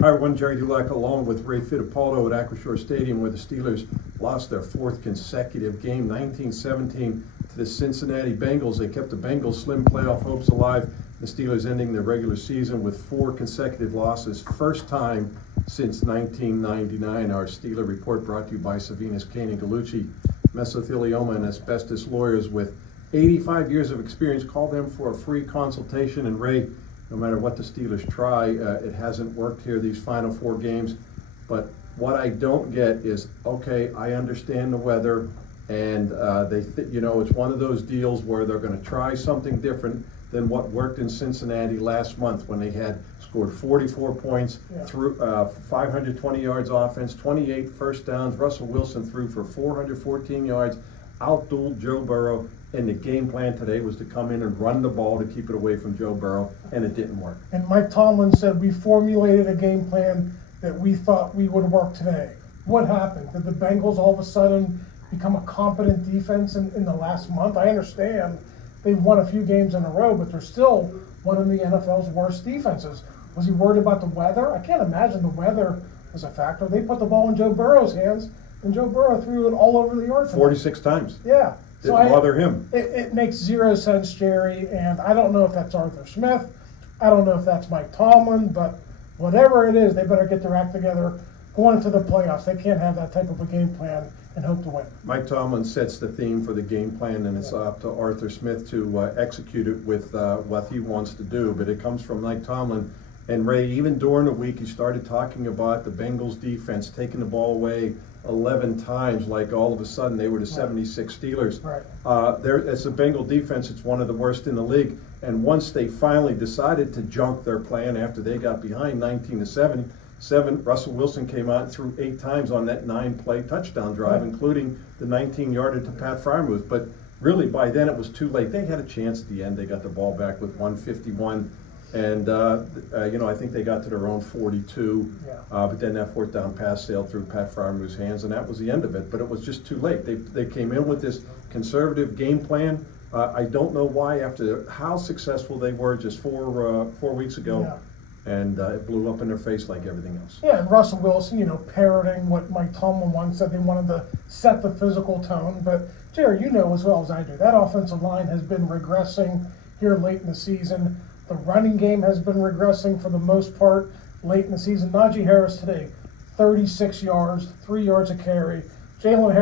Hi everyone, Gerry Dulac along with Ray Fittipaldo at Acrisure Stadium, where the Steelers lost their fourth consecutive game, 19-17 to the Cincinnati Bengals. They kept the Bengals' slim playoff hopes alive. The Steelers ending their regular season with 4 consecutive losses, first time since 1999. Our Steeler report brought to you by Savinas, Kane and Gallucci, mesothelioma and asbestos lawyers with 85 years of experience. Call them for a free consultation. And Ray, no matter what the Steelers try, it hasn't worked here these final 4 games. But what I don't get is, okay, I understand the weather, and it's one of those deals where they're going to try something different than what worked in Cincinnati last month when they had scored 44 points, through 520 yards offense, 28 first downs. Russell Wilson threw for 414 yards, outdueled Joe Burrow. And the game plan today was to come in and run the ball to keep it away from Joe Burrow, and it didn't work. And Mike Tomlin said we formulated a game plan that we thought we would work today. What happened? Did the Bengals all of a sudden become a competent defense in the last month? I understand they've won a few games in a row, but they're still one of the NFL's worst defenses. Was he worried about the weather? I can't imagine the weather was a factor. They put the ball in Joe Burrow's hands, and Joe Burrow threw it all over the yard. 46 times. Yeah. Didn't bother him. It makes zero sense, Gerry, and I don't know if that's Arthur Smith. I don't know if that's Mike Tomlin, but whatever it is, they better get their act together going into the playoffs. They can't have that type of a game plan and hope to win. Mike Tomlin sets the theme for the game plan, and it's up to Arthur Smith to execute it with what he wants to do. But it comes from Mike Tomlin. And Ray, even during the week, he started talking about the Bengals defense taking the ball away 11 times, like all of a sudden they were the 76 Steelers. Right. As a Bengal defense, it's one of the worst in the league. And once they finally decided to junk their plan after they got behind 19-7, Russell Wilson came out and threw 8 times on that 9-play touchdown drive, including the 19-yarder to Pat Freiermuth. But really, by then it was too late. They had a chance at the end. They got the ball back with 1:51. And, I think they got to their own 42, but then that 4th down pass sailed through Pat Freiermuth's hands, and that was the end of it. But it was just too late. They came in with this conservative game plan. I don't know why, after how successful they were just 4 weeks ago, and it blew up in their face like everything else. Yeah, and Russell Wilson, parroting what Mike Tomlin once said, they wanted to set the physical tone. But, Gerry, you know as well as I do, that offensive line has been regressing here late in the season. The running game has been regressing for the most part late in the season. Najee Harris today, 36 yards, 3 yards a carry. Jaylen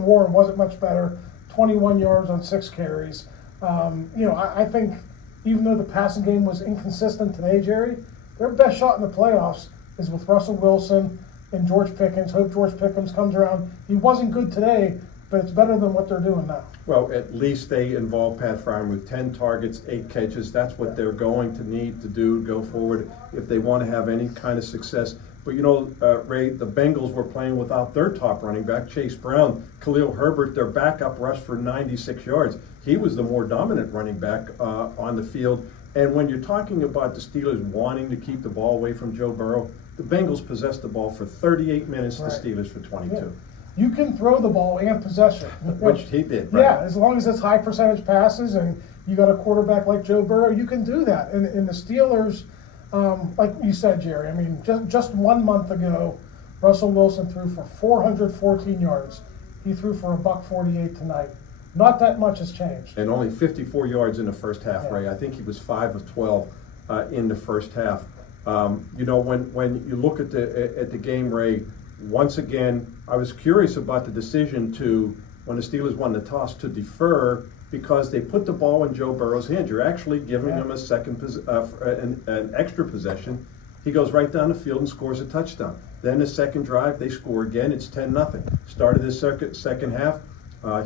Warren wasn't much better, 21 yards on 6 carries. I think even though the passing game was inconsistent today, Gerry, their best shot in the playoffs is with Russell Wilson and George Pickens. Hope George Pickens comes around. He wasn't good today, but it's better than what they're doing now. Well, at least they involve Pat Freiermuth, 10 targets, 8 catches. That's what they're going to need to do go forward if they want to have any kind of success. But Ray, the Bengals were playing without their top running back, Chase Brown. Khalil Herbert, their backup, rushed for 96 yards. He was the more dominant running back on the field. And when you're talking about the Steelers wanting to keep the ball away from Joe Burrow, the Bengals possessed the ball for 38 minutes, the Steelers for 22. Yeah. You can throw the ball and possession. Which he did, right? Yeah, as long as it's high percentage passes and you got a quarterback like Joe Burrow, you can do that. And the Steelers, like you said, Gerry, I mean, just 1 month ago, Russell Wilson threw for 414 yards. He threw for $148 tonight. Not that much has changed. And only 54 yards in the first half, Ray. I think he was 5 of 12 in the first half. When you look at the game, Ray, once again, I was curious about the decision when the Steelers won the toss, to defer, because they put the ball in Joe Burrow's hand. You're actually giving him a an extra possession. He goes right down the field and scores a touchdown. Then the second drive, they score again. It's 10-0. Started the second half.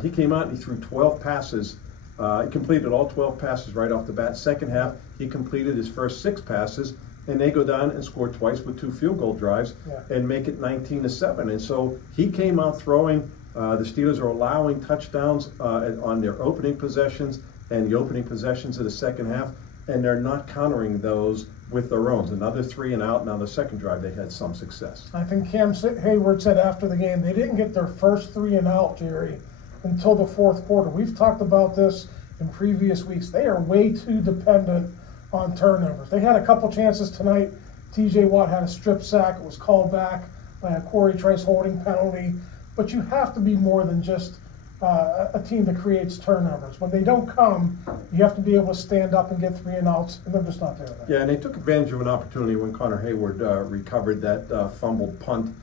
He came out and he threw 12 passes. He completed all 12 passes right off the bat. Second half, he completed his first 6 passes. And they go down and score twice with 2 field goal drives and make it 19-7. And so he came out throwing. The Steelers are allowing touchdowns on their opening possessions and the opening possessions of the second half, and they're not countering those with their own. Another 3 and out. Now the second drive, they had some success. I think Cam Hayward said after the game they didn't get their first 3 and out, Gerry, until the 4th quarter. We've talked about this in previous weeks. They are way too dependent on turnovers. They had a couple chances tonight TJ Watt had a strip sack. It was called back by a Cory Trice holding penalty. But you have to be more than just a team that creates turnovers. When they don't come, you have to be able to stand up and get 3 and outs, and they're just not there. Yeah, and they took advantage of an opportunity when Connor Hayward recovered that fumbled punt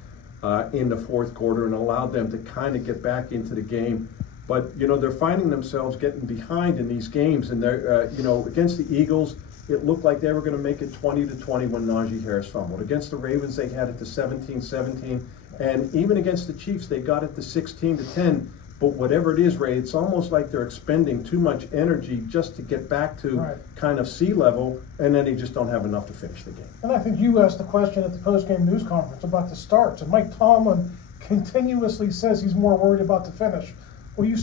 in the fourth quarter and allowed them to kind of get back into the game. But, you know, they're finding themselves getting behind in these games. And they're, you know, against the Eagles, it looked like they were going to make it 20-20 when Najee Harris fumbled. Against the Ravens, they had it to 17-17. And even against the Chiefs, they got it to 16-10. But whatever it is, Ray, it's almost like they're expending too much energy just to get back to kind of sea level, and then they just don't have enough to finish the game. And I think you asked the question at the post-game news conference about the starts, and Mike Tomlin continuously says he's more worried about the finish. Well, you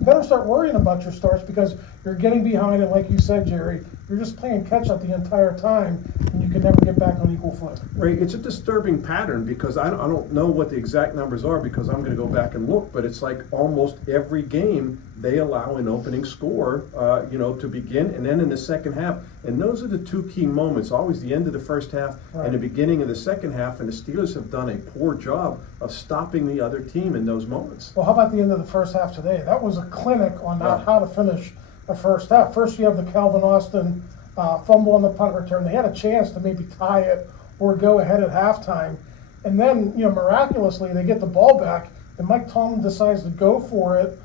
better start worrying about your starts, because you're getting behind, and like you said, Jerry, you're just playing catch-up the entire time, and you can never get back on equal footing. Ray, it's a disturbing pattern, because I don't know what the exact numbers are, because I'm going to go back and look, but it's like almost every game they allow an opening score, you know, to begin, and then in the second half. And those are the two key moments, always the end of the first half and the beginning of the second half, and the Steelers have done a poor job of stopping the other team in those moments. Well, how about the end of the first half today? That was a clinic on how to finish the first half. First, you have the Calvin Austin fumble on the punt return. They had a chance to maybe tie it or go ahead at halftime. And then, you know, miraculously, they get the ball back, and Mike Tomlin decides to go for it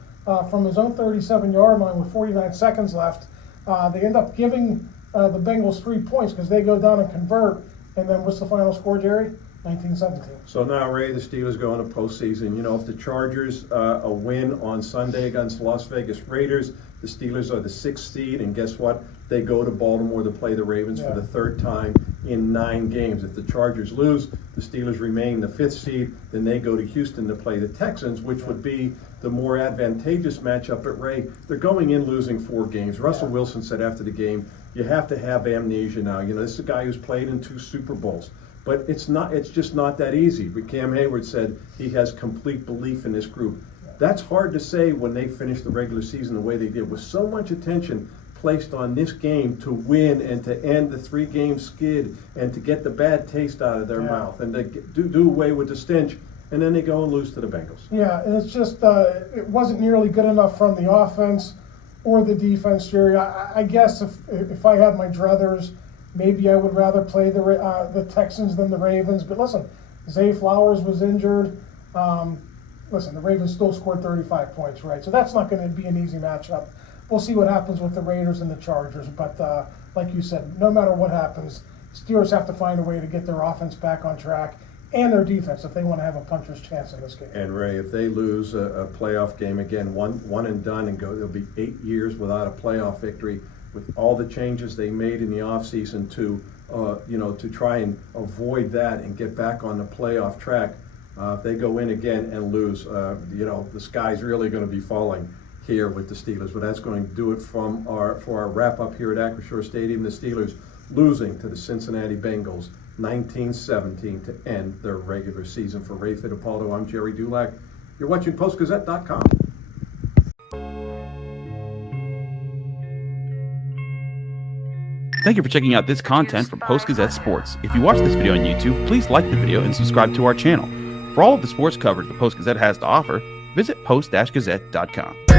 from his own 37-yard line with 49 seconds left. They end up giving the Bengals 3 points because they go down and convert. And then what's the final score, Jerry? 19-17. So now, Ray, the Steelers go into postseason. You know, if the Chargers a win on Sunday against Las Vegas Raiders, the Steelers are the 6th seed, and guess what? They go to Baltimore to play the Ravens for the 3rd time in 9 games. If the Chargers lose, the Steelers remain the 5th seed. Then they go to Houston to play the Texans, which would be the more advantageous matchup. But Ray, they're going in losing 4 games. Russell Wilson said after the game, you have to have amnesia now. You know, this is a guy who's played in 2 Super Bowls. But it's just not that easy. But Cam Hayward said he has complete belief in this group. That's hard to say when they finished the regular season the way they did, with so much attention placed on this game to win and to end the 3-game skid and to get the bad taste out of their mouth and to do away with the stench, and then they go and lose to the Bengals. Yeah, and it's just it wasn't nearly good enough from the offense or the defense, Jerry. I guess if I had my druthers, maybe I would rather play the Texans than the Ravens. But listen, Zay Flowers was injured. Listen, the Ravens still scored 35 points, right? So that's not going to be an easy matchup. We'll see what happens with the Raiders and the Chargers. But like you said, no matter what happens, Steelers have to find a way to get their offense back on track and their defense if they want to have a puncher's chance in this game. And Ray, if they lose a playoff game again, one and done, and they'll be 8 years without a playoff victory, with all the changes they made in the offseason to, you know, to try and avoid that and get back on the playoff track. If they go in again and lose, you know, the sky's really going to be falling here with the Steelers. But that's going to do it for our wrap-up here at Acrisure Stadium. The Steelers losing to the Cincinnati Bengals 19-17 to end their regular season. For Ray Fittipaldo, I'm Gerry Dulac. You're watching Post-Gazette.com. Thank you for checking out this content from Post-Gazette Sports. If you watch this video on YouTube, please like the video and subscribe to our channel. For all of the sports coverage the Post-Gazette has to offer, visit post-gazette.com.